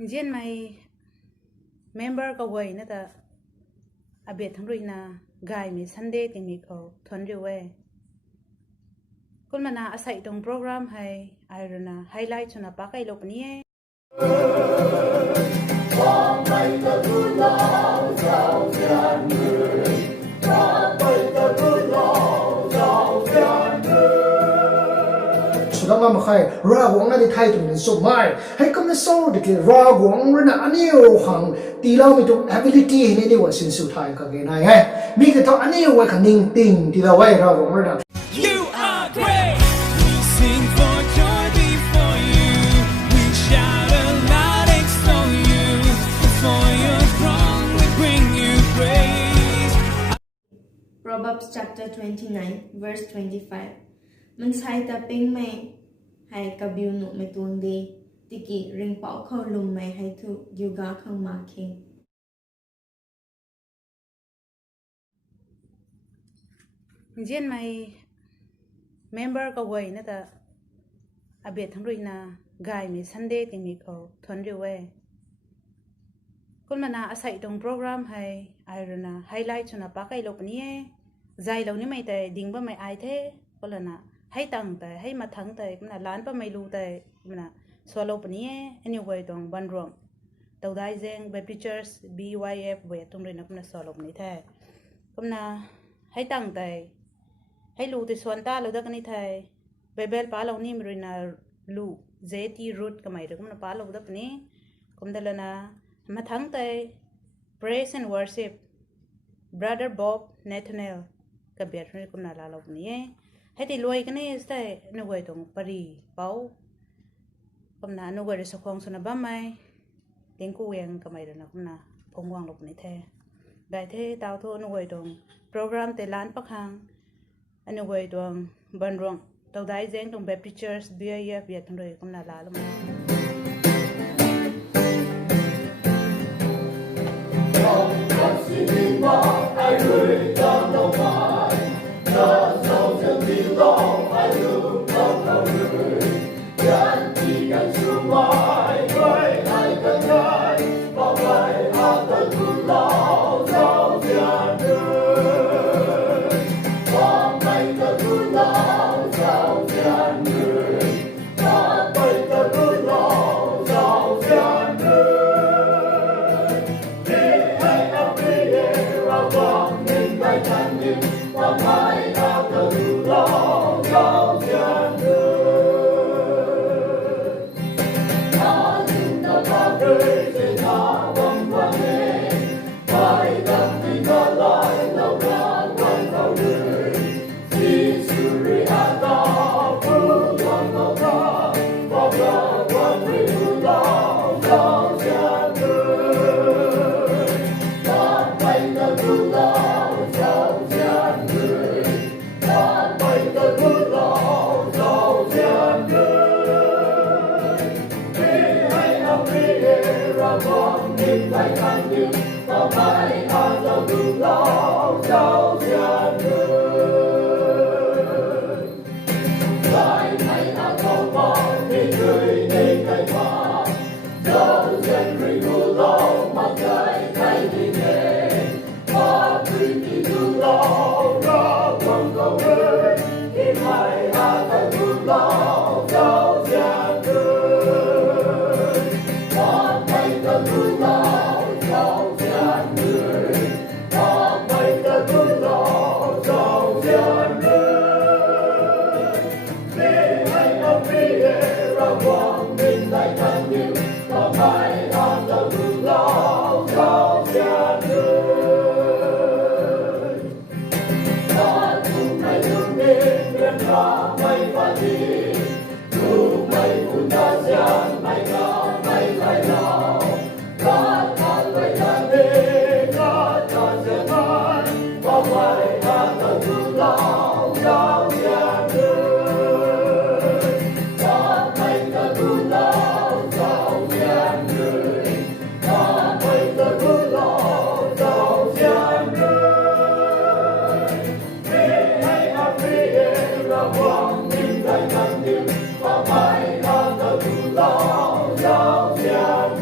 Jin mai member ka wai na ta abet thang rui na gai mi Sunday ting mi ko thon ri we kun mana asai tong program hai irona highlight chuna pa kai lok ni e Sudama makai ragwang na di thai tung so mai hay kam na so de ke ragwang na Aniu hang tilaw mi tung ability ni wa sin su thai ka ge nai hai mi ke to Aniu wa khaning ting ti da wai ragwang na You are great. We sing for joy before you. We shout aloud, extol you. Before your throne, we bring you praise. Proverbs chapter 29, verse 25. Man sai ta ping mai hai kabiu nu me tuang de tiki ring pao khau lum mai hai thu yuga khang ma king. Jin mai member ka wai na ta abet thang rui na gai mi Sunday ting mi ko thon ri we kun mana asai tong program hai irona highlight chuna pa kai lok ni e zai lo ni mai te ding ba mai ai the kolana hay tang te hay ma thang te mana lan pa mai lu te mana solo pa ni e anyway tong ban rong tau dai zeng by pictures byf we tung ri na kuma solo ni the kumna hay tang te hay lu te suan ta lo da kan ni thai bebel pa lo ni mi na lu zt root ka mai kum na pa lo da pani kum da lana ma thang te praise and worship brother Bob Nathaniel ka ber ri kum na la lo ni e hay ti loi ka ni ste no goi tong Pary pau kum na no goi so khong suna ba mai ting ku yang ka mai na kum na phong wang lo ni the gai the taw tho no goi tong program te lan pa khang anu goi tong ban rong tau dai zeng tong by pictures byf ya thong roi kum na la lo Hãy subscribe cho kênh Ghiền Mì Gõ để không bỏ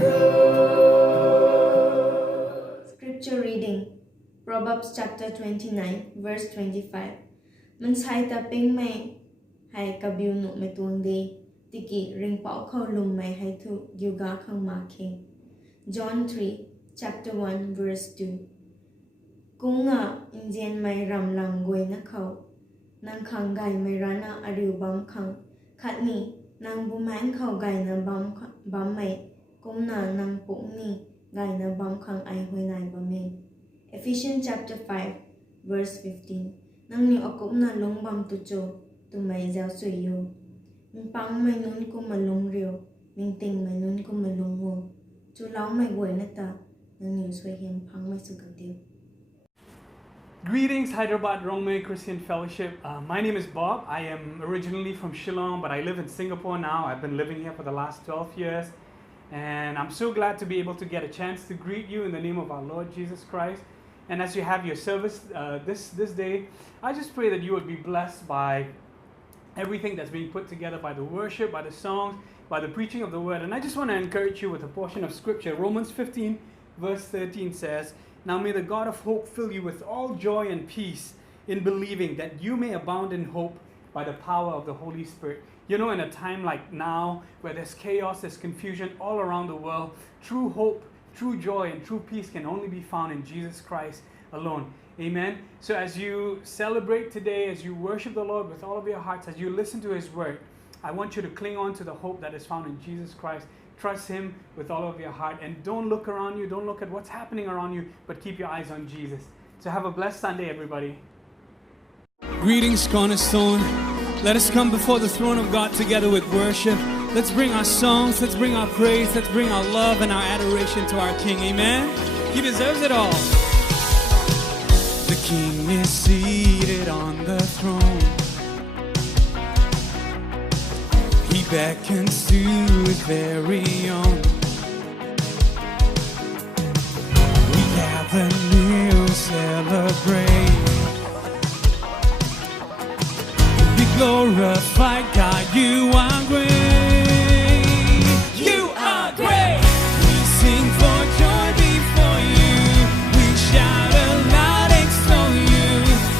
lỡ Proverbs chapter 29, verse 25. Mansai ta ping mai hai kabiu no me tuang de tiki ring pao khau lum mai hai thu yuga khang ma king. John 3, chapter 1, verse 2. Kunga injen mai ram lang goi na khau nang khang gai mai rana ariu bam khang khatni nang bu man khau gai na bam mai kumna nang pung ni gai na bam khang ai hoi nai bam me. Ephesians chapter 5, verse 15. Nang ni okup na long bam tu cho tu mai giao sui yo. Min pang mai nun ko malung rio, min ting mai nun ko malung wo. Chu lao mai goi na ta nang ni sui him pang mai su kan dio. Greetings, Hyderabad Rongmei Christian Fellowship. My name is Bob. I am originally from Shillong, but I live in Singapore now. I've been living here for the last 12 years. And I'm so glad to be able to get a chance to greet you in the name of our Lord Jesus Christ. And as you have your service this day, I just pray that you would be blessed by everything that's being put together, by the worship, by the songs, by the preaching of the word. And I just want to encourage you with a portion of scripture. Romans 15, verse 13 says, "Now may the God of hope fill you with all joy and peace in believing, that you may abound in hope by the power of the Holy Spirit." You know, in a time like now, where there's chaos, there's confusion all around the world, true hope, true joy, and true peace can only be found in Jesus Christ alone. Amen. So as you celebrate today, as you worship the Lord with all of your hearts, as you listen to His word, I want you to cling on to the hope that is found in Jesus Christ. Trust Him with all of your heart, and don't look around you, don't look at what's happening around you, but keep your eyes on Jesus. So have a blessed Sunday, everybody. Greetings, Cornerstone. Let us come before the throne of God together with worship. Let's bring our songs, let's bring our praise, let's bring our love and our adoration to our King. Amen? He deserves it all. The King is seated on the throne. He beckons to His very own. We gather near, celebrate. Be glorified, God, you are great. You are great. We sing for joy before you. We shout aloud, extol you.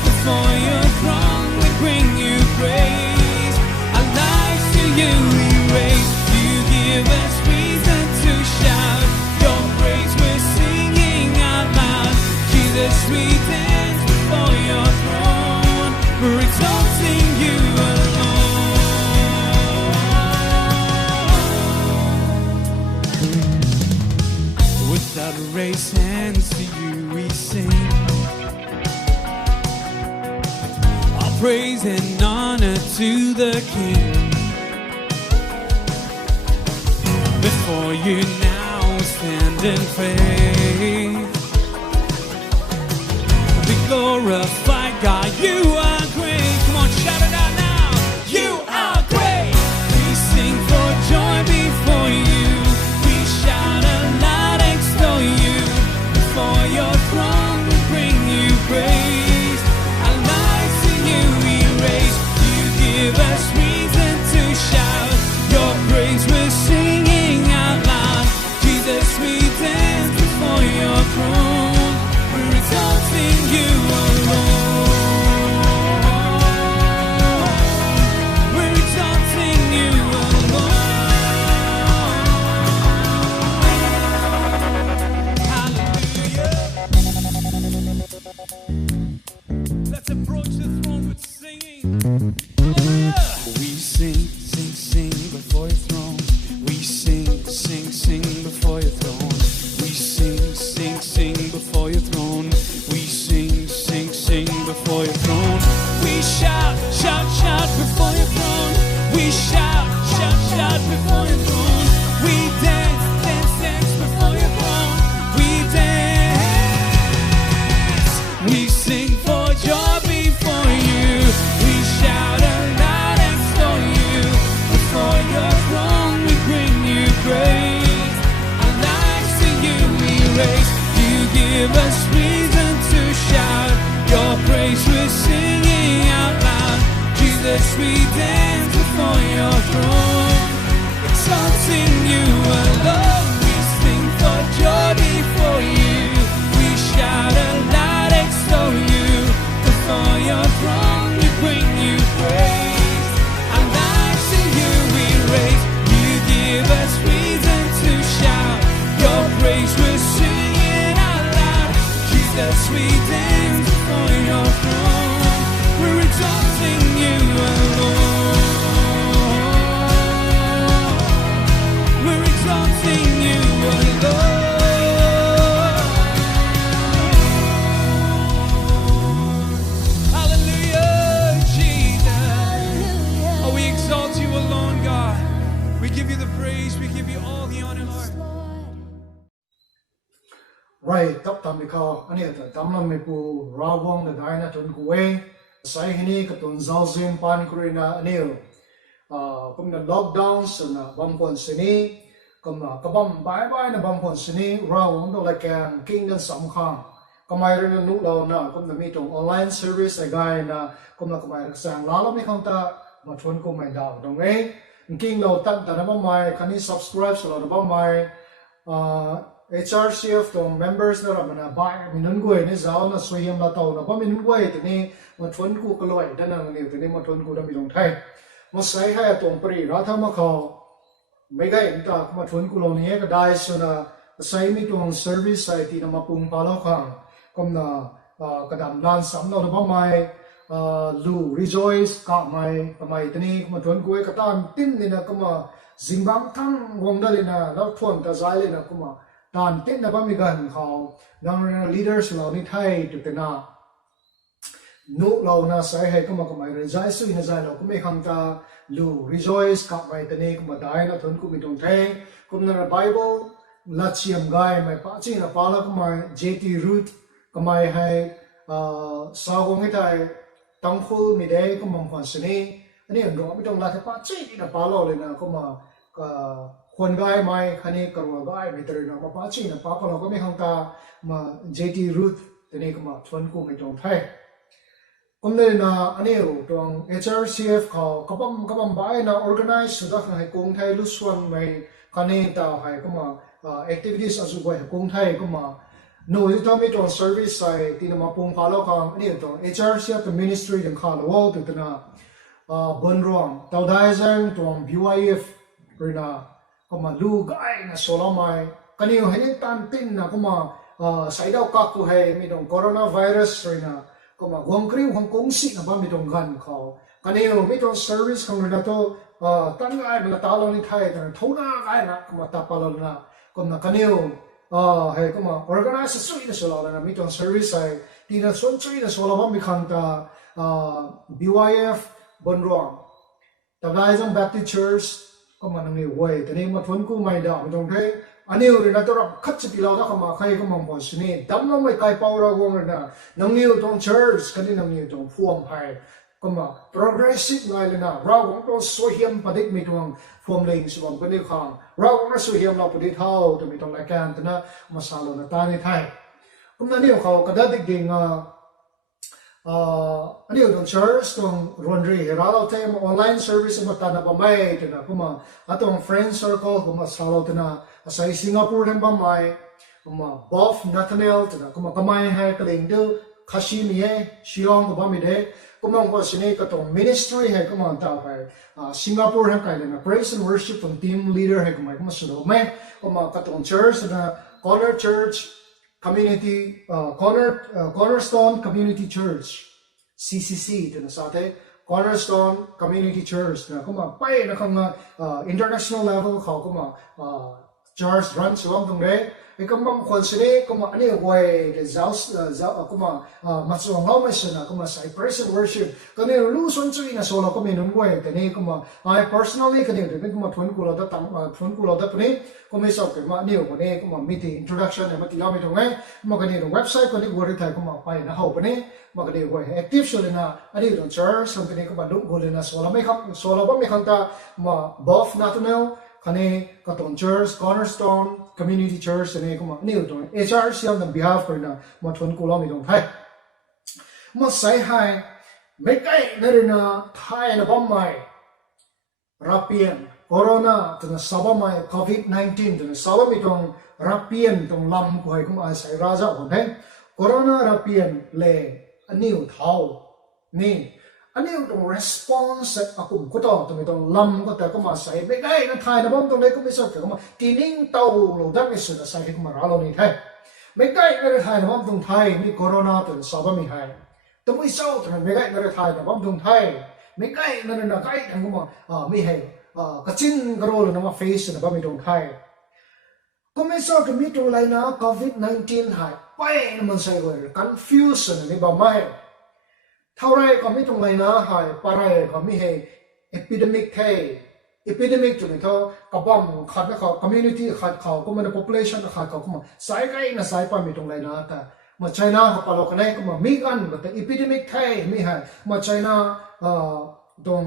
Before your throne we bring you praise. Our lives to you we raise. You give us reason to shout your praise. We're singing out loud. Jesus, we dance before your throne. We're exalting you alone. Without raised hands to you we sing. All praise and honor to the King. Before you now stand in faith. Be glorified, God, you are great. Come on, shout it out now. You are great. We sing for joy before you. We shout aloud, extol you. Before your throne we bring you praise. Our lives to you we raise. You give us reason to shout your praise. We're singing out loud. Jesus, we dance before your throne. We're exalting you alone. We're exalting you alone. Hallelujah. Let's approach the throne with singing. We sing, sing, sing before your throne. We sing, sing, sing before your throne. We sing, sing, sing before your throne. We sing, sing, sing before your throne. We shout, shout, shout before your throne. We shout, shout, shout before your throne. We dance, dance, dance before your throne. We dance. We sing for joy before you. We shout aloud and extol you. Before your throne we bring you praise. Our lives to you we raise. You give us reason to shout your praise. We're singing out loud. Jesus, we dance before your throne. Exalting you alone. We sing for joy before you. We shout aloud, give you the praise, we give you all the honor, Lord. Right, tap tam mikha ani ta tamlam me pu rawang na daina tun kuwe sai hini katun zauzim pan kurina anil kum na lockdowns na bampon sini kum na kabam bye bye na bampon sini rawang do like ang king dan samkhang kamay rin nu law na kum na mitong online service ay gay na kum na kamay sang lalo mi khang ta matun ko may daw dong eh king law tan ta na ba may kani subscribe sa law na ba may HRCF tong members na ramana ba minun guay ni zao na soyam la tao na ba minun guay tini matun ko kaloi dan ang ni tini matun ko da mi dong thai mo sai ha tong pri ra tha ma kho mai ga in ta matun ko lo ni ka dai so na sai mi tong service sai ti na mapung pa lo khang kom na kadam dan sam no ba mai lu rejoice ka mai tini matun ko ka tan tin ni na kama zimbang thang wong da le na la thon ta zai le na kuma tan tin na ba mi gan khao nang leaders lo ni thai tu te na nu lo na sai hai kuma kuma rejai su ina zai lo kuma kham ta lu rejoice ka mai te ne kuma dai na thon ku mi dong thai kum na bible la chiam gai mai pa chi na pa la kuma jt root kuma hai sa go ngi tai tang khu mi dai kuma khon sini ani ro mi dong la ta pa chi na pa lo le na kumaคนกายไม่คันนี้กระว่าได้ไม่ตระหนักมาป้าชีนะป้าก็เราก็ไม่ห้องตามา JT Root แต่นี่ก็มาชวนกูไม่ตรงไทยผมเนี่ยนะอันนี้ตรง HRCF เขาก็บังใบนะ organize สุดท้ายให้กรุงไทยลุส่วนไม่คันนี้ตาให้ก็มา activities อาสุกให้กรุงไทยก็มาหนูที่ทำให้ตรง service ใส่ที่นำมาปงพาเราคังอันนี้ตรง HRCF ตัว ministry ตรงข้าวเราตัวตัวน่ะบนรวมตัวได้จังตรง BYF หรือนะก็มาลูกไอ้นะโซลาไมกันนี่เห็นตันตินนะก็มาใส่ดาวกักกูให้มีตรงโคโรนาไวรัสเลยนะก็มาหวงครีมของกงสินะบ้านมีตรงกันเขากันนี่มีตรงเซอร์วิสของเราตัวตั้งไอ้เป็นตาลนิไทยแต่ทุ่งนาไอ้นะก็มาตาปลาลนะก็มากันนี่ให้ก็มา organize สุดที่โซลานะมีตรงเซอร์วิสไอ้ที่นั่นส่วนสุดที่โซลาบ้านมีขันตาBYF บนรวมแต่ได้จัง Baptist Churchก็มันนั่งอยู่เว้ยแต่นี่มาทวนกูไม่ได้ไม่ต้องใช้อันนี้เราเนี่ยตัวเราคัดสติเราถ้าเขามาใครก็มาบอกสินี่ดำเราไม่ไกลเป้าเราวงเลยนะนั่งอยู่ตรง church กันนี่นั่งอยู่ตรงฟ่วงไผ่ก็มา progressive ไงเลยนะเราของเราสวยเยี่ยมประดิษฐ์มีตรงฟ่วงเล่งส่วนกันนี่ข้างเราของเราสวยเยี่ยมเราประดิษฐ์เท่าแต่มีตรงรายการแต่นะมาสาลนะตาในไทยก็นั่นนี่เขากระดาษดิ่งอันนี้ตรง church ตรงรอนรีเราเราทำ online service มาตานบะไม่แต่นะก็มาตรง friend circle ก็มาสาวแต่นะใส่สิงคโปร์ทำบะไม่ก็มาบอฟนัทเนลแต่นะก็มาก็ไม่ให้กระดิ่งดูคาชิมีเอชิลองก็บะไม่ได้ก็มาก็สิ่งนี้ก็ตรง ministry ให้ก็มาตามไปสิงคโปร์ให้กันเลยนะ praise and worship ตรง team leader ให้ก็มาสะดวกไหมก็มาก็ตรง church นะ corner church community cornerstone community church CCC ตัวนั้นสัตย์ cornerstone community church นะก็มาไปนะครับนะinternational level เขาก็มาchurch run ช่วงตรงนี้ไอ้ก็มาคนสิ่งนี้ก็มาอันนี้ไว้เดี๋ยวก็มาช่วงเราไม่ใช่นะก็มาใส่ praise and worship ก็เนี่ยรู้ส่วนจุยนะโซเราก็มีนุ่งไว้แต่นี่ก็มาpersonally ก็เนี่ยเดี๋ยวก็มาทวนกูเราได้ตั้งทวนกูเราได้ปนี้ก็ไม่ชอบกันมาเนี่ยวันนี้ก็มามีที่ introduction เนี่ยมาที่เราไม่ตรงไหนมากันเนี่ยเว็บไซต์ก็นี่วัวที่ไทยก็มาไปนะเขาปนี้มากันเนี่ยไว้ active ส่วนนะอันนี้ตรง church ส่วนนี้ก็มาลุกเลยนะโซเราไม่ครับโซเราไม่ครับแต่มา buff nationalคันนี้ก็ตรง church cornerstone community church นี่ก็มานี่ตรง HRC on the behalf กันนะมาทวนกูเราไม่ตรงไทยมาใส่ให้ไม่ใกล้นั่นเลยนะไทยนะบ้าไม่รับเปลี่ยนโควิดตรงสอบไม่ COVID-19 ตรงสอบไม่ตรงรับเปลี่ยนตรงลำกูให้กูมาใส่ราชาคนเดียวโควิดรับเปลี่ยนเลยอันนี้เท่านี่อันนี้ตรง response akuก็ต้องตรงนี้ตรงลำก็แต่ก็มาใส่ไม่ได้นะไทยนะบ้างตรงนี้ก็ไม่ชอบแต่ก็มาทีนิ่งเต้าเราได้ไม่สุดใส่ให้ก็มาเรานี่ไทยไม่ได้นะไทยนะบ้างตรงไทยมีโควิดตรงสอบไม่ให้แต่ไม่ชอบตรงไม่ได้นะไทยนะบ้างตรงไทยไม่ได้นะไทยทั้งก็มาไม่ให้กระชินกระโดดนะมา face นะบ้างไม่ตรงไทยก็ไม่ชอบตรงมีตรงไรนะ COVID-19 หายไปนะมันใส่เลย confusion นี่บ้างไม่เท่าไรก็ไม่ตรงไรนะหายปะไรก็ไม่ให้ epidemic ไทย epidemic จุดนี้เท่ากับว่าขัดนะเขา community ขัดเขาก็มัน population ขัดเขาก็มาสายไกลนะสายไปมีตรงไหนนะแต่มาไชน่าเขาปลอกกันได้ก็มามีกันแต่ epidemic ไทยไม่ให้มาไชน่าตรง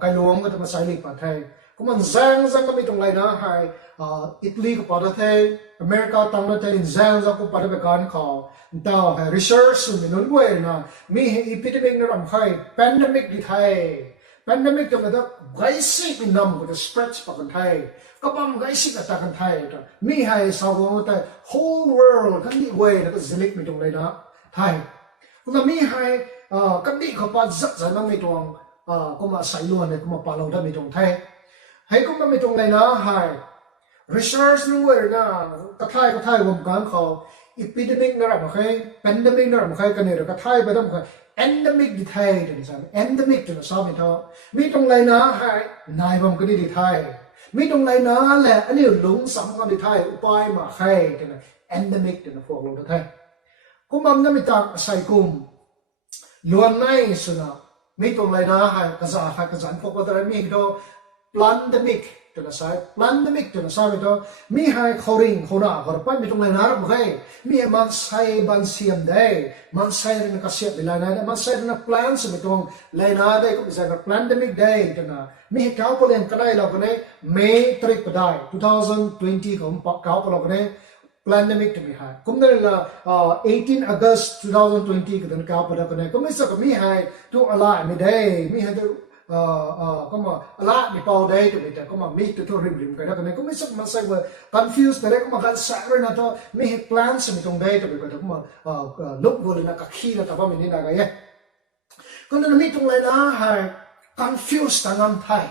ไกลหลวงก็จะมาสายลีกประเทศก็มันแซงก็มีตรงไหนนะให้อิตาลีก็ประเทศอเมริกาต่างประเทศแซงก็ประเทศกันเขาดาวให้ research มีนู่นด้วยนะมี epidemic ในรำไห้ pandemic ที่ไทย pandemic จะมาได้ไกสิกนำก็จะ spread ไปกันไทยก็ปั๊มไกสิกอัตรากันไทยก็มีให้สาวงแต่ whole world กันดีเว้ยแล้วก็ zlik มีตรงไหนนะไทยก็มีให้กันดีเขาปัดจัดจะนั่งมีตรงก็มาใส่ล้วนเนี่ยก็มาปาเราได้มีตรงไทยให้ก็มามีตรงไหนนะให้ research นู่นเว้ยนะก็ไทยรวมกันเขา epidemic นะเราไม่เคย pandemic นะเราไม่เคยกันเนี่ยก็ไทยไปต้องเคย endemic ที่ไทยถึงสั่ง endemic ถึงสอบมีเท่ามีตรงไหนนะให้นายผมก็ดีที่ไทยมีตรงไหนนะแหละอันนี้หลงสำคัญที่ไทยอุปายมาให้ถึง endemic ถึงพวกเราไทยกุมมันจะมีต่างใส่กุมล้วนไม่สุดนะมีตรงไหนนะให้กระจายพวกเราได้มีตัว pandemic ถึงใส่ pandemic ถึงสอบมีตัวมีให้เขาริงเขาหน้าเขาไปมีตรงไหนนะเราไม่มีมันใส่บันเสียมได้มันใส่เรื่องกระเสียบเวลาได้มันใส่เรื่อง plans มีตรงไหนนะได้ก็มีใส่ pandemic ได้ถึงนะมีให้เขาเรียนกันได้เราก็ได้ May ตริกได้2020ของเขาเราก็ได้ pandemic ถึงมีให้ก็ไม่ได้ละ18 August 2020ก็ถึงเขาเราก็ได้ก็ไม่สักมีให้ตัวอะไรไม่ได้มีให้ตัวก็มาอะไรมีเป่าได้ตัวไม่ได้ก็มามีตัวริมกันแล้วก็ไม่สักมันใส่ว่า confused แต่ก็มาการสารนะตัวมีให้ plans มีตรงได้ตัวไม่ก็มาลุกเลยนะก็ขี้แล้วแต่ว่าไม่ได้นะก็ยังก็นั่นมีตรงไหนนะให้ confused ต่างไทย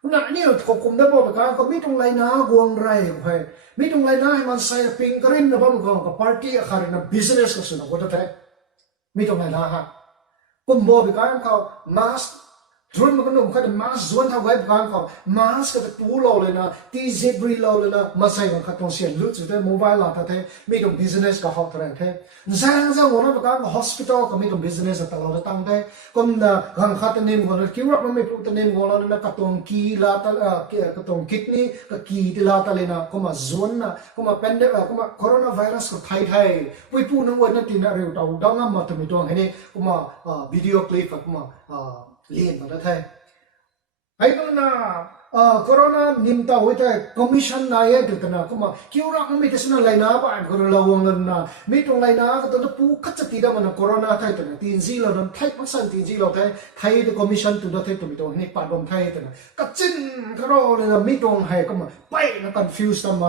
คุณอันนี้ควบคุมได้บอกกันก็มีตรงไหนนะกวงไรให้มีตรงไหนนะให้มันใส่ปิงกรินนะบ้างก็ปาร์ตี้อาคารนะ business ก็สุดนะก็ได้มีตรงไหนนะฮะคุณบอกกันเขา mask Drone mo kanong kada mas zone ha web kan ko mas kada tulo le na ti zebri lo le na masai kan khatong sian lu chu te mobile la ta the mi dong business ka hot ran the zang wona ka hospital ka mi dong business ta lo tang the kom na gang khat nim ko ki rap mi pu nim ko na ka tong ki la ta ka tong kidney ka ki ti la ta le na ko ma zone na ko ma pandemic ko ma coronavirus ko thai pui pu nang wona ti na re ta dang ma ta mi dong he ni ko ma video clip ko maเรียนมาได้ไอ้ตัวน่ะโควิดนิมตาหัวใจคอมมิชชั่นนายตัวน่ะก็มาคิวรักมันไม่ได้สนอะไรนะป่ะคนเราวงเงินนะไม่ตรงไรนะก็ต้องปูคัดจะตีได้มันโควิดไทยตัวน่ะตีนซีเรานั้นไทยพักสันตีนซีเราไทยตัวคอมมิชชั่นตัวไทยตัวไม่ตรงนี่ปาดบอมไทยตัวน่ะกัดจิ้นก็รอเลยนะไม่ตรงให้ก็มาไปนะคอนฟิวส์ทำไม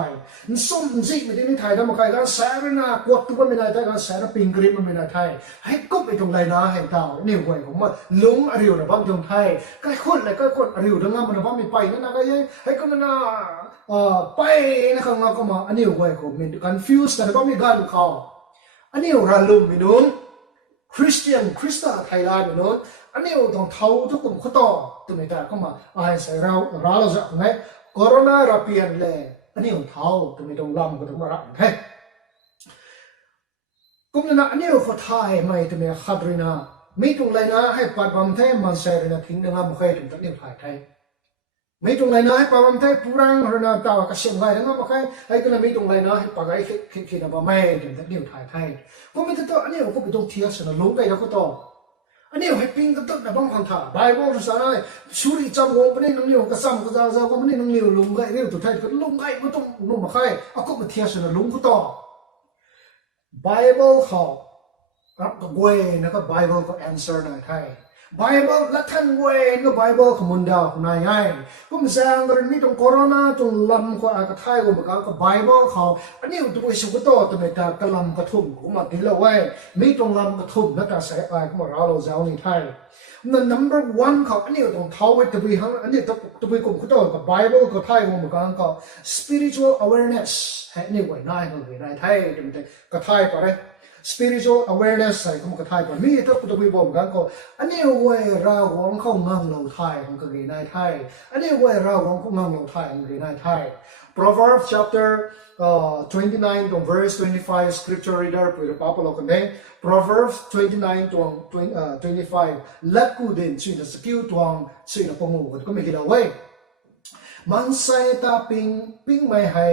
นี่ส้มจีไม่ได้ไม่ไทยทำไมกันแสบนะกวดตัวไม่ได้ไทยกันแสบปิงกริมไม่ได้ไทยให้ก็ไม่ตรงไรนะให้ดาวนี่หวยผมว่าลุงอริวนะบ้างตรงไทยใกล้คนเลยใกล้คนอริวดังนั้นมันบ้างไม่ไปนั่นนะก็ยังให้ก็มันไปนะครับเราก็มาอันนี้หวยผมมัน confused แต่บ้างไม่กันเขาอันนี้เราลุมมินุนคริสเตียนไทยลานมินุนอันนี้ต้องเท่าทุกคนเขาต่อตัวไม่ได้ก็มาใส่เราจะไงโคโรนาเราเปลี่ยนเลยอันนี้ต้องเท่าตัวไม่ต้องลำก็ต้องมารับให้ก็มันอันนี้เขาถ่ายไม่ตัวไม่ขัดเลยนะไม่ตรงไรนะให้ปัดบำเทมันใส่เลยนะทิ้งเรื่องมันเคยถึงตั้งเดียวถ่ายไทยไม่ตรงไรนะให้ปัดบำเทปูรังหรือนะตาวกระเสียงไรทั้งนั้นมันเคยให้ก็เลยไม่ตรงไรนะให้ปัดไอ้ขี้นะมันไม่ถึงตั้งเดียวถ่ายไทยก็ไม่ต้องอันนี้ก็ไม่ต้องเทียบสนะลุงไปแล้วก็ต่ออันนี้ให้ปิ้งก็ต้องนะบางครั้งถ่ายไบเบิลภาษาอะไรสุริจำวงปนี่น้องนิวก็ซ้ำก็จะก็ปนี่น้องนิวลุงไก่เรื่องตัวไทยก็ลุงไก่ก็ต้องลุงมาใครเอาก็มาเทียบสนะลุงก็ต่อไบเบิลเขาก็เว้ยนะก็ไบเบิลก็ answer หน่อยไทยไบเบิลละท่านเว้ยก็ไบเบิลขมุนดาวของนายไงก็มันแสดงตรงนี้ตรงโคโรนาตรงลำก็อากาศไทยก็บอกก็ไบเบิลเขาอันนี้ตัวสุกโตตัวไม่ตากลำกระทุ่มก็มาตีละเว้ยมีตรงลำกระทุ่มนักการใส่ไปก็มาเราเจ้านี่ไทยนั่น number one เขาอันนี้ตรงเท้าไว้ตัวไปหังอันนี้ตัวไปกลุ่มก็โตกับไบเบิลก็ไทยก็บอกก็ spiritual awareness ให้นี่ไว้นายก็ไว้นายไทยตัวไม่ก็ไทยไปเลยspiritual awareness ใส่ก็มันก็ไทยก่อนมีถ้าคุณจะไปบอกกันก็อันนี้เว้ยเราของเขางังเราไทยของก็เรียนไทยอันนี้เว้ยเราของเขางังเราไทยของเรียนไทย Proverbs chapter 29 to verse 25 scripture reader ไปดูป้าปลอกกันเนี่ย Proverbs 29 to 25 letกูเด่นชื่อสกิลตวงชื่อปงูก็ไม่คิดเอาไว้ มันใส่ตาปิงไม่ให้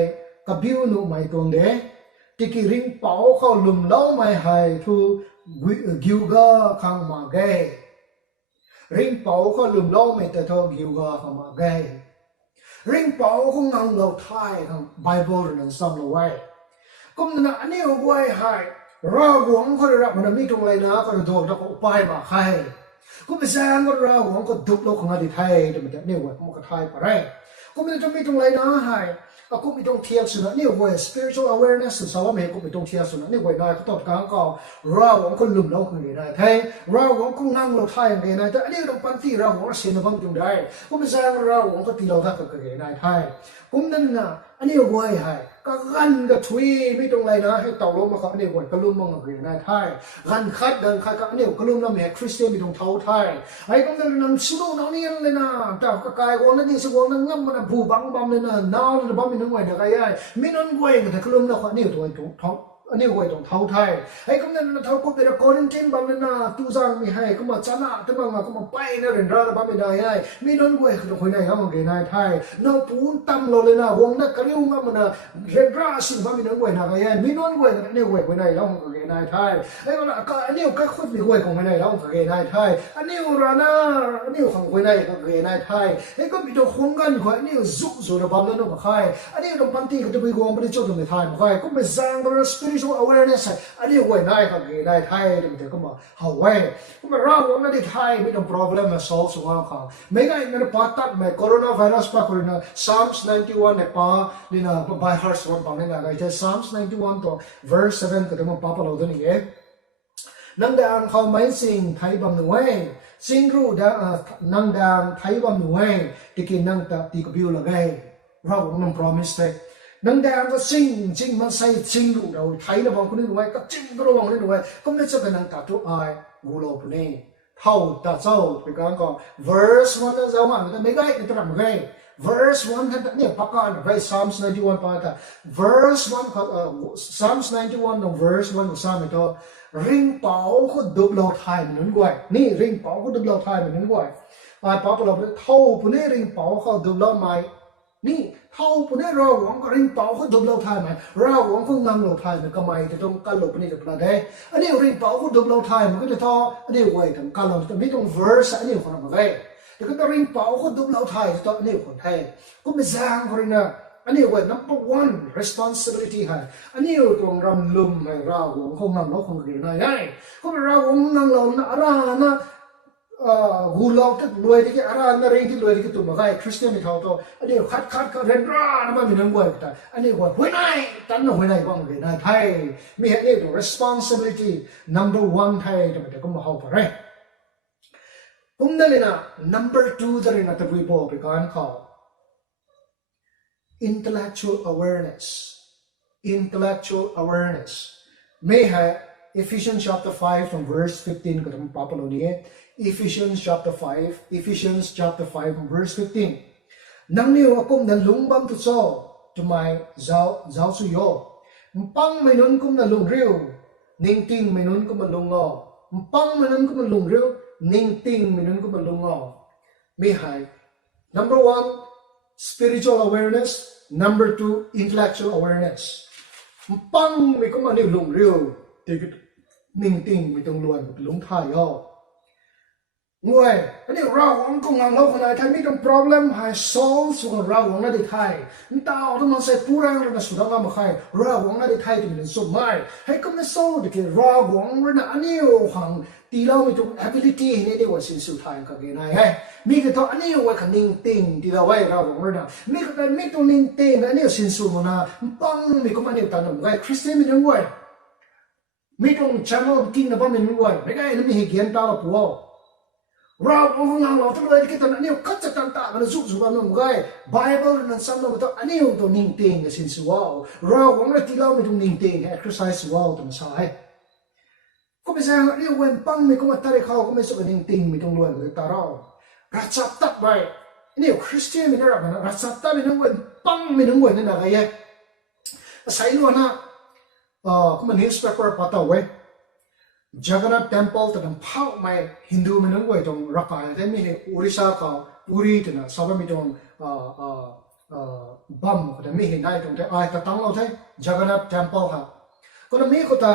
กับบิวหนูไม่ตรงเดติกิริงเป่าเข้าลุมเล่าไม่ให้ทูกิวกาข้างมาเกริงเป่าเข้าลุมเล่าไม่แต่ทอกิวกาข้างมาเกริงเป่าของงังเราไทยข้างไบเบิลนั้นซ้ำเราไว้ก็มันอันนี้เอาไว้ให้เราหวงเขาได้รับมันมีตรงไรนะก็จะโดนแล้วก็ไปมาใครก็ไม่แซงก็เราหวงก็ดุเราของอดีตไทยแต่มันจะเนี่ยว่ามันก็ไทยไปไรก็ไม่จะมีตรงไรนะให้ก็ไม่ต้องเทียบสุนัขนี่ว่า spiritual awareness สาวไม่ก็ไม่ต้องเทียบสุนัขนี่ว่านายเขาตอบกลางก็เราหวงคนลุ่มเราคนนี้ได้ไทยเราหวงคนนั่งเราไทยอย่างนี้ได้แต่อันนี้เราปันที่เราหวงเสียงเราตรงได้ก็ไม่แซงเราหวงก็ตีเราทักกันอย่างนี้ได้ไทยก็นั่นนะอันนี้ว่าให้ก็กันก็ทุยไม่ตรงไรนะให้เต่าลงมาครับอันนี้ว่าก็ลุ่มมองอย่างนี้ได้ไทยกันคัดเดินคัดก็อันนี้ก็ลุ่มเราแม่คริสเตียนไม่ต้องเท่าไทยไอ้ก็นั่นนั่งสู้น้องนี่เลยนะแต่ก็กายวันนั้นนี่สวงนั่งงั้มมันผู้บังบังเลยนะน้าวเลยบังไม่นึกไว้นะก็ยัยไม่นั่งไว้แต่ก็ลุ่มเราอันนี้ตัวตรงท้องอันนี้ไว้ตรงเท่าไทยไอ้ก็นั่นเท่าก็เป็นคนจริงบังเลยนะตู้จังมีให้ก็มาชนะถึงบางมาก็มาไปนะเรื่องเราบังไม่ได้ยัยไม่นั่งไว้คือคนไหนเขามาเกินไทยน้าปูนตั้มเราเลยนะวงนักกระยุ่งงั้มนะเรื่องราศีบังไม่นั่งไว้นะก็ยัยไม่นั่งไว้อันนี้ไว้คนไหนเรามาเกินไทยไอ้ก็อันนี้ก็คนไม่ไว้ของคนไหนเรามาเกินไทยอันนี้รานะอันนี้ของคนไหนก็เกินไทยไอ้ก็มีตัวคงกันคนอันนี้ซุกซุนบังเลยนะมาใครอันนี้ต้องพันธีก็จะไปกวางไปจุดตรงไหนไทยมาใครก็ไม่สร้างตัว spiritual awareness อันนี้ไว้นายก็เกินไทยเดี๋ยวก็มาเอาไว้ก็มาเราวันนั้นที่ไทยไม่ต้อง problem มา solve ส่วนเขาไม่งั้นมันปาตัดไม่ coronavirus ปะคนนะ Psalms 91เนี่ยปานี่นะ by heart ส่วนปานี่นะก็จะ Psalms 91ตัว verse 7ก็จะมาปาปะเราตัวนี้เองนังดังเขาไม่สิ่งไทยบำหนุ่ยสิ่งรู้ดังนังดังไทยบำหนุ่ยที่กินนังตะตีกับบิวละไงเราต้อง promise เลยนังดังก็สิ่งมันใส่สิ่งรู้เราไทยเราบอกคนนี้ด้วยก็จริงก็เราบอกคนนี้ด้วยก็ไม่จะเป็นนังตะตัวไอ้กูเราคนนี้เท่าตาเจ้าไปกันก็ verse 1นั้นเจ้ามันไม่ได้ไม่ต้องไม่ verse 1ท่านเนี่ยปากกันไป Psalms 91ปากกัน verse 1ครับPsalms 91ตรง verse 1ของซ้ำตัวริงเป๋าก็ดุบเราไทยเหมือนกันนี่ริงเป๋าก็ดุบเราไทยเหมือนกันไอ้ป้าเราเท่าปุ่นนี่ริงเป๋าเขาดุบเราไหมนี่เท่าปุ่นนี่เราหวังก็ริงเป๋าเขาดุบเราไทยไหมเราหวังก็นั่งเราไทยมันก็ไม่จะต้องการหลบนี่จะเป็นอะไรอันนี้ริงเป๋าก็ดุบเราไทยมันก็จะท่ออันนี้ไว้ถึงการหลบแต่ไม่ต้อง verse อันนี้คนละอะไรแต่ก็ริงเป๋าก็ดุบเราไทยจะต้องอันนี้คนไทยก็ไม่แซงคนนะอันนี้ว่า number one responsibility ให้อันนี้ตรงรำลุมให้เราหวงคงนั่งเราคงเรียนได้ก็เป็นเราหวงนั่งเราอะไรนะกูเราที่รวยที่อะไรนะเรื่องที่รวยที่ตัวมาใครคริสเตียนไม่เท่าตัวอันนี้คัดเรียนร้านมันมีนั่งไว้แต่อันนี้ว่าหัวหน้าตั้งหัวหน้าบ้างเรียนได้ไทยมีอันนี้ตัว responsibility number one ไทยจะไม่ได้ก็มาเข้าไปเลยผมนั่นเลยนะ number two จะเรียนแต่วิบอกไปการเขาintellectual awareness ไม่ให้ Ephesians chapter 5 from verse 15 ก็ต้องปรับเราเนี่ย Ephesians chapter 5 from verse 15นั่งนี่ว่ากุมนั้นลุงบังตุโซจะไม่เจ้าสุโยปังไม่นุนกุมนั้นลุงเรียวนิ่งติงไม่นุนกุมมันลุงงอปังไม่นุนกุมมันลุงเรียวนิ่งติงไม่นุนกุมมันลุงงอไม่ให้ number one spiritual awareness number two intellectual awareness ปังไม่ก็มาเนี่ยลงเร็วแต่ก็นิ่งติงไม่ต้องล้วนลงท้ายอ่ะงวยอันนี้เราหวังกงงเราคนไหนไทยไม่ต้อง problem ให้ solve ส่วนเราหวังนั่นที่ไทยนี่ตาเอาทั้งมันใส่ผู้แรงเราสุดท้ายมาใครเราหวังนั่นที่ไทยจะเป็นสุดไม่ให้ก็ไม่ solve เด็กเราหวังเรื่องอันนี้หังตีเราไม่ต้อง ability นี่เรียกว่าสิ่งสุดท้ายก็เกินไงมีก็ต้องอันนี้ว่าคันนิ่งติงที่เราไว้เราหวังเรื่องมีก็ต้องไม่ต้องนิ่งติงอันนี้สิ่งสุดมันนะปังมีก็มันเนี่ยตอนนั้นไงคริสเตียนไม่ต้องไว้ไม่ต้อง channel กินนะบ้างไม่ต้องไว้ไม่ได้แล้วมีเหตุการณ์ตาเราผัวเราเอาของเราทั้งเลยที่ตอนนี้ก็จะต่างๆกันสุขๆนั่นไง Bible นั้นซ้ำเราต้องอันนี้ต้องนิ่งติงกับสิ่งสุดว่าเราหวังว่าที่เราไม่ต้องนิ่งติง exercise ว่าต้องใช้ก็ไม่ใช่เรื่องเว้นปังไม่ก็มาตายเขาก็ไม่สุขนิ่งติงไม่ต้องรวยเลยตาเรารัชตัดไปนี่คริสเตียนไม่ได้รับนะรัชตัดไม่ต้องเว้นปังไม่ต้องเว้นนั่นอะไรใส่ล้วนนะก็มัน newspaper ปัตตาเว้ Jagannath Temple ตรงเผาไม่ฮินดูไม่ต้องเว้นตรงรักษาแต่ไม่เห็นอุริศาเขา Puri tena sabah mi tong bam kata mi hinai tong te ai ta tang lo te Jagannath temple ha kono mi ko ta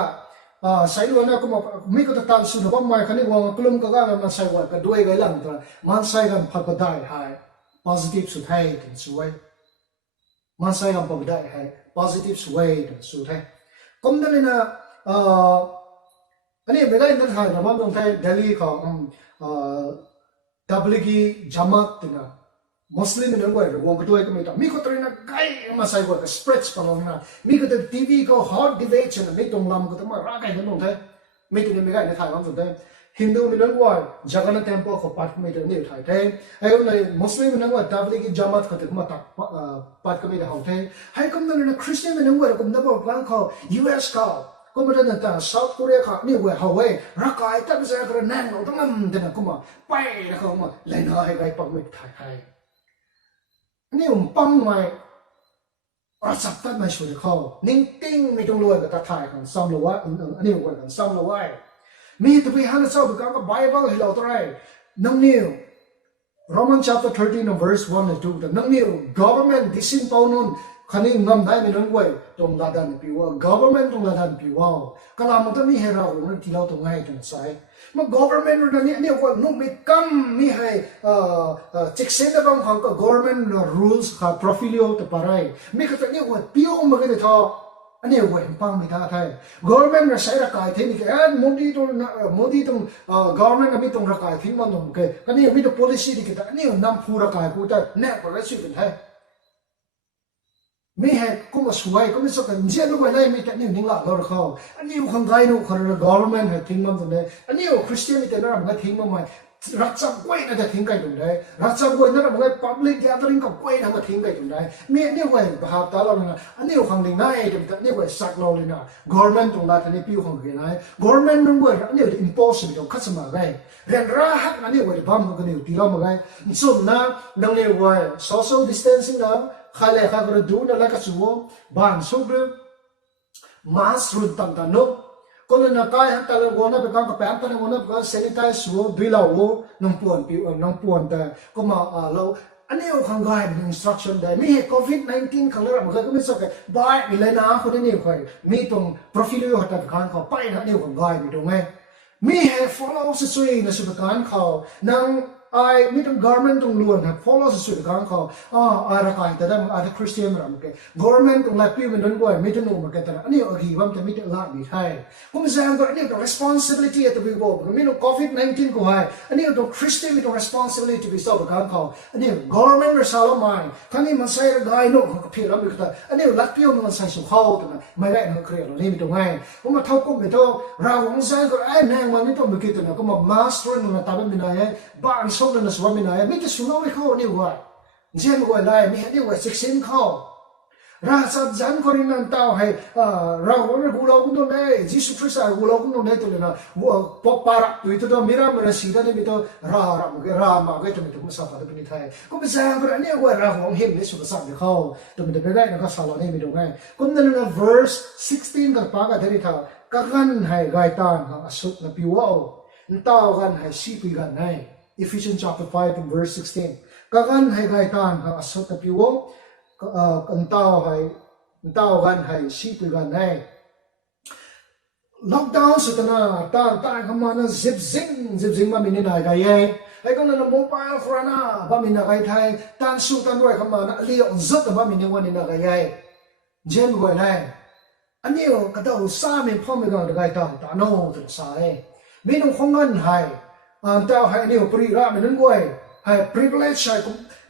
sai lo na ko mi ko ta tan su no bam mai khani wa kulum ka ga man sai wa ka duai ga lang ta man sai gan phat badai hai positive su thai tin su wai man sai gan phat badai hai positive su wai tin su thai kom da na ani me ga in ta ha na ma dong thai Delhi ko Tablighi Jamaat tina Muslim in Angway, wong katuay kami ito. Mi ko tayo na gay masay ko, spreads pa lang na. Mi ko tayo TV ko, hot debates na, mi tong lam ko tayo, maragay na nung tayo. Mi tinimigay na tayo lang tayo. Hindu in Angway, Jagannath temple ko, pat kami tayo niyo tayo. Ayun na Muslim in Angway, Tablighi Jamaat ko tayo, pat kami tayo tayo. Hay kung na Christian in Angway, kung nabaw plan ko, US ka, kung na ta South Korea ka ni we Hawaii rakai ta bisa ka nan no tangam den kuma pai na ka ma lai na hai gai pang mit thai hai ni pang mai sak ta mai shu de kho ning ting mi tong lo ka ta thai kan sam lo wa ani wa kan sam lo wa mi to be han sa ka Bible hi lo to rai nang ni Romans chapter 13 verse 1 and 2 nang ni government disin pau nun khani ngam dai mi nang wai tong da dan piwa government tong da dan piwa kala mo ta mi hera o ni tilaw to ngai tong sai ma government ro ni ko no mi kam mi hai cheksen da bang khang ka government rules ka profilio to parai mi ka ta ni ko pio ma ga tha ani ko pang mi ta thai government na sai ra kai the ni ka modi tong government na mi tong ra kai thing ma nom ke kani mi to policy di ka ani nam phu ra kai pu ta ne ko ra su kan hai mi hai kuma suai kuma so kan je no lai mi ta ni ning la lo kho ani u khang gai no khar government ha thing mam ne ani u Christianity na ma thing mam mai rakcham koi na ta thing kai dum dai rakcham koi na ma public gathering ka koi na ma thing kai dum dai mi ni wai ba ta lo na ani u khang ding na e dum ta ni wai sak lo le na government tong la ta ni pi khang ge na government nung wai ani u impossible ka chama gai ren ra hak ani wai bam ko ni ti lo ma gai so na nang le wai social distancing na khale kha gro du na la ka chuo ban so gro mas run tam ta no ko na kai han ta lo na be ka pa ta na ka sanitize wo bila wo nang puan ta ko ma lo ani o khang gai instruction da mi COVID-19 khalar ma ka mi so ka bai mi le na ko ni khoi mi tong profilio hata kan ko pai na ni o khang gai mi dong mi he follow se sui na su kan kho nang I meet a government tong luan ha follow sa suit kan ko ara kai ta dam ada Christian ram ke government tong la pi men don boy meet no ma ka ta ani agi bam ta meet la bi hai kum sam ko ani to responsibility at the go mi no COVID-19 ko hai ani to Christian meet responsibility bi so kan ko ani government ra salo mai kani man sai ra gai no ko phi ram bi ta ani la pi no sai su khau ta mai lai no kre lo ni mi to ngai ko ma thau ko mi to ra wong sai ko ai nang ma mi to mi ki to na ko ma master no na ta ba mi na ye ba so na swami na mi te suno ri kho ni wa jen wa lai mi ni wa 16 kho ra sa jan ko rin nan tao hai ra wo na gulo kun ne Jesus Christ a gulo kun ne to le na po para tu to do mira mera sida ne mi to ra ma ge to mi to sa fa to ni thai ko bi sa bra ni wa ra hong him ni su sa ni kho to mi de be ga na ka sa lo ni mi do ngai kum na na verse 16 ka pa ga thari tha ka gan hai gai tan ha asuk na pi wa ntao gan hai si pi gan nai Ephesians chapter 5 and verse 16. Kagan hai gai tan ha asot na piwo kantao gan hai sipi gan hai lockdown sa tana tan kamana zip zing ma minin ai gai ai kong na mobile phone na ba min na gai thai tan su tan roi kamana ali on zot ba min wani na gai jen go nai anio kadau sa me phom me ga gai ta no to sa me no khongan hai tao hai ni pri ra me nun goi hai privilege hai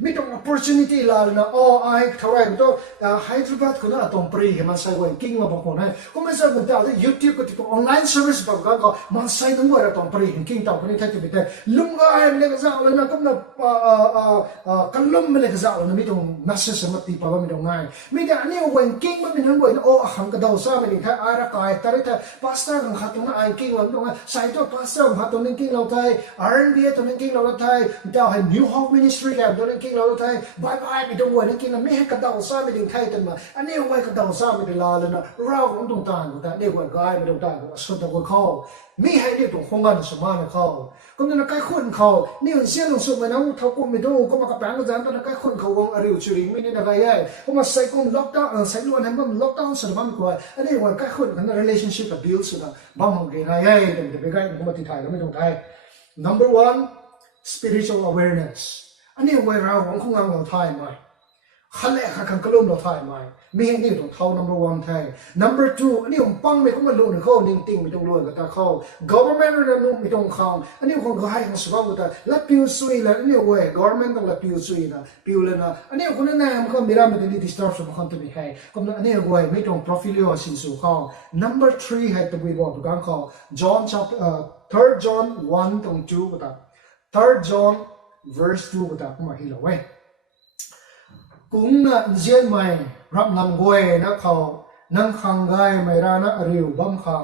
mi tong opportunity la na ai thorai to Hyderabad ko na tong pri man sai goi king ma ko na ko me sa ta YouTube ko tipo online service ba ga ko man sai dong goi tong pri king tao ko ni thai ti te lunga ai le ga za la na ko na kalum me le ga za la mi tong message ma ti pa ba mi dong ngai mi da ni wen king ma mi nun goi hang ka dau sa me ni thai ara kai ta ta pastor ng hatong na ai king wa dong sai to pastor ng hatong ning king lo thai R&B to ning king lo thai tao hai New Hope Ministry แกตัวนั้นกินเราไทยบายบายไม่ต้องวัวนั่นกินนะไม่ให้กระดาษซ้ำไม่ถึงไทยตันมาอันนี้ไว้กระดาษซ้ำไม่ถึงลาเลยนะเราของตรงต่างแต่เด็กวัยกายไม่ตรงต่างสุดแต่คนเขามีให้เด็กตรงคงกันสมานเขาก็นั่นใกล้คนเขานี่มันเสียลงสุดมานะเท่ากูไม่ดูก็มากระแปงกันจังตอนนั้นใกล้คนเขาวงอริวจุริไม่ได้อะไรยัยก็มาใส่กุมล็อกดาวน์ใส่ล้วนให้มันล็อกดาวน์สุดมันกว่าอันนี้วัยใกล้คนกัน relationship abuse นะบางมันเกินยัยเดี๋ยวไปใกล้ก็มาติดไทยก็ไม่ตรงไทย number one spiritual awareness อันนี้วัยเราของคงเราไทยไหมขั้นแรกขั้นกลุ่มเราไทยไหมมีให้นี่ต้องเท่า number one ไทย number two อันนี้ผมปังไม่ก็มาลุ้นเขานิ่งติ้งไม่ต้องลุ้นกับตาเขา government เรื่องนู้นไม่ต้องข้างอันนี้คนก็ให้ของสภาพแต่ละพิวซุยละอันนี้เว้ย government ต้องละพิวซุยนะพิวเลยนะอันนี้คนนั้นมันก็มีรำไม่ได้ดิสตอร์ชั่นมันจะมีให้ก็อันนี้เว้ยไม่ต้อง profilio สินสุเขา number three ให้ตัวบอกตัวกันเขา John chapter third John 1 ตรง2ก็ตา third John verse 2ก็ตาก็มาฮิโลเว้ยกุ้งน่ะเจียนใหม่รับนำกวยนะเขานั่งขังไกไม่รานะริวบัมขัง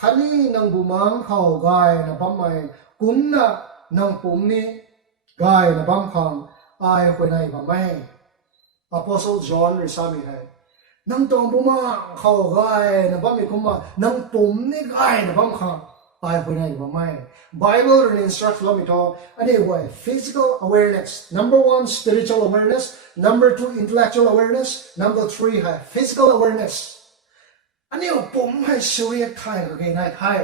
ขันนี้นั่งบุมังเขาไกนะบัมไม่กุ้งน่ะนั่งปุ่มนี้ไกนะบัมขังไอ้คนไหนบัมไม่ Apostle John หรือสามีให้นั่งตรงบุมังเขาไกนะบัมไม่คุ้มว่านั่งปุ่มนี้ไกนะบัมขังไอ้คนไหนบัมไม่ Bible เรียน instruct เราไม่ท้ออันนี้ว่า physical awareness number one spiritual awareness number two intellectual awareness number three ให้ physical awareness อันนี้ผมให้ช่วยไทยกับใครในไทย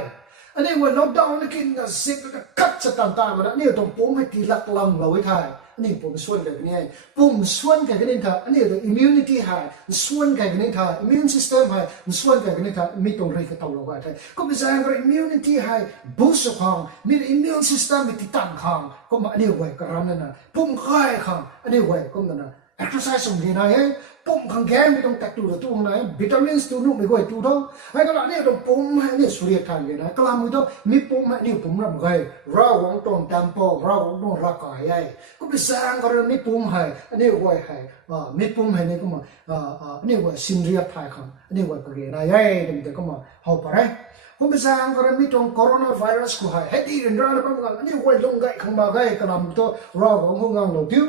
อันนี้ว่าเราดาวน์กินกับซิกกับกัดจะต่างๆมาแล้วนี่ต้องผมให้ตีหลักลังเราไว้ไทยอันนี้ผมส่วนกันนี่ผมส่วนกันนี่ท่าอันนี้ต้อง immunity ให้ส่วนกันนี่ท่า immune system ให้ส่วนกันนี่ท่าไม่ต้องเรียกตัวเราไว้ไทยก็ไม่ใช่ว่า immunity ให้ boost ของมี immune system มีติดตั้งของก็มาอันนี้ไว้กระนั้นนะผมคลายของอันนี้ไว้ก็นั่นนะ exercise ส่งที่ไหนผมขังแกไม่ต้องแตกตัวตัวไหนวิตามินตัวนู้นไม่ค่อยตัวเท่าไอ้ก็แล้วนี่ต้องผมให้นี่สุริยะทางยังไงก็ลามือตัวมีผมให้นี่ผมรับไงเราหวังตรงตามพอเราหวังตรงรักกายก็ไปสร้างก็เรื่องมีผมให้อันนี้ไว้ให้มีผมให้นี่ก็มาอันนี้ไว้สินเรียบทายคำอันนี้ไว้ก็เรียนได้เดี๋ยวก็มาเอาไปผมไปสร้างก็เรื่องมีตรงโคโรนาไวรัสก็ให้ที่เรื่องอะไรบ้างอันนี้ไว้ลงไงข้างมาไงก็ลามือตัวเราหวังห้องงานเราดิ้ว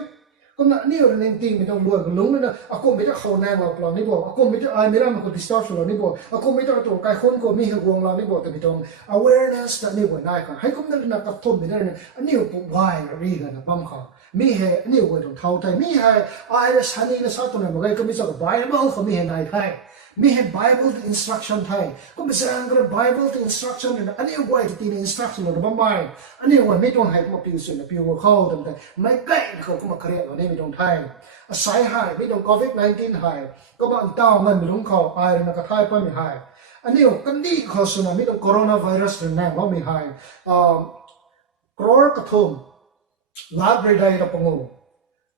ก็นั่นนี่เราเน้นตีไม่ต้องรวยก็ลุงเลยนะอากูไม่ได้เข้าแนวเราปลอนี่บอกอากูไม่ได้ไอ้ไม่ได้มันก็ distortion เรานี่บอกอากูไม่ได้ตัวใครคนก็มีเหตุวงเรานี่บอกแต่ไม่ต้อง awareness แต่นี่บอกได้ค่ะให้คุณนั่นนักกระทบไม่ได้เนี่ยอันนี้ผมไหวรีกันนะบ้างค่ะมีเหตุอันนี้บอกต้องเท่าไทยมีเหตุไอ้เรื่องชันนี่นะสักตัวเนี่ยมันก็มีสัก Bible เขามีเหตุใดไทยมีเหตุ Bible instruction ไทยก็ไม่ใช่อันก็ Bible instruction เนี่ยอันนี้ว่าที่ตี instruction เราบ้างไหมอันนี้ว่าไม่ต้องให้มาพิวสุดนะพิวเข้าแต่ไม่ใกล้เขาก็มาเครียดอันนี้ไม่ต้องไทยสายหายไม่ต้อง COVID-19 หายก็มาอันเต้ามันไม่ต้องเขาไอ้นักไทยไปไม่หายอันนี้กันดีเขาสุนัขไม่ต้องโคโรนาไวรัสเนี่ยเราไม่หายกรอกระทุ่มลาบรีได้กับปงู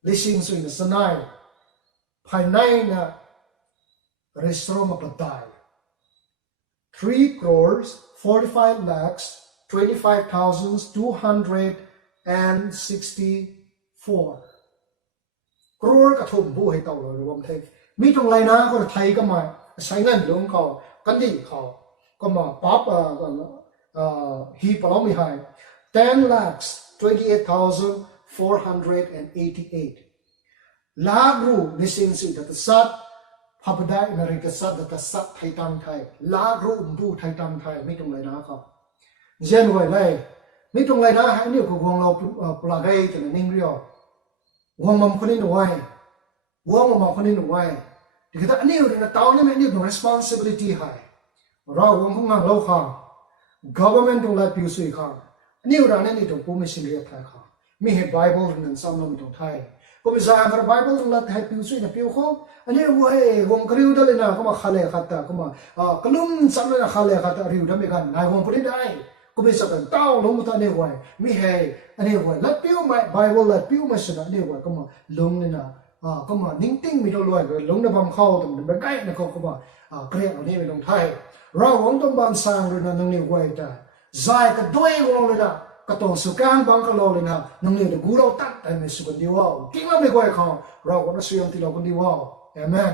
ลิซิงสุนสนายภายในนะRestore Mapatai 3 crores 45 lakhs 25,264 crore กระทุ่มผู้ให้เต่าเลยรวมเทมีตรงไรนะคนไทยก็มาใช้เงินหลวงเขากันดีเขาก็มาปั๊บฮีปล้อมไม่หาย10 lakhs 28,488 ลาบรูลิสินสิดัตสัตพระพุทธนริกษัตริย์ดัตสัตไทยตังไทยลารูมดูไทยตังไทยไม่ตรงไรนะครับเจนไว้เลยไม่ตรงไรนะให้นี่คือวงเราปลาไก่แต่นิ่งเรียววงมันคนนี้หน่วยวงมันคนนี้หน่วยที่คืออันนี้อยู่ในตัวนี้มันนี่เป็น responsibility ให้เราวงของงานเราค่ะ government ตรงไรพิวสุยค่ะอันนี้อยู่ในนี้ตรงผู้ไม่สิ่งเรียบไทยค่ะมีเหตุ Bible นั่นซ้ำเราไม่ตรงไทยก็มีสายการ Bible ตรงนั้นให้พิวสุยนะพิวเขาอันนี้ว่าเฮ้ยวงกริวได้เลยนะก็มาขลังขัดตาก็มากลุ่มซ้ำเลยนะขลังขัดตาริวได้ไหมกันนายวงพอดีได้ก็มีสักเต้าลงมาตอนนี้ว่ามีเฮ้อันนี้ว่าลัดพิวมา Bible ลัดพิวมาสุดอันนี้ว่าก็มาลงเลยนะก็มานิ่งติ้งไม่ต้องรวยลงในบางเข้าตรงนั้นไม่ใกล้นะก็มาเกลียดอันนี้ไม่ต้องไทยเราวงต้องบางสร้างเลยนะนั่งนี่ว่าจะใจก็ด้วยวงเลยนะก็ต้องสุการบางก็รอเลยนะนั่งนี่เดี๋ยวกูเราตัดแต่ไม่สุกันดีว่ากิ้งเราไม่ไหวเขาเราก็ต้องเสียงที่เราคนดีว่าเอเมน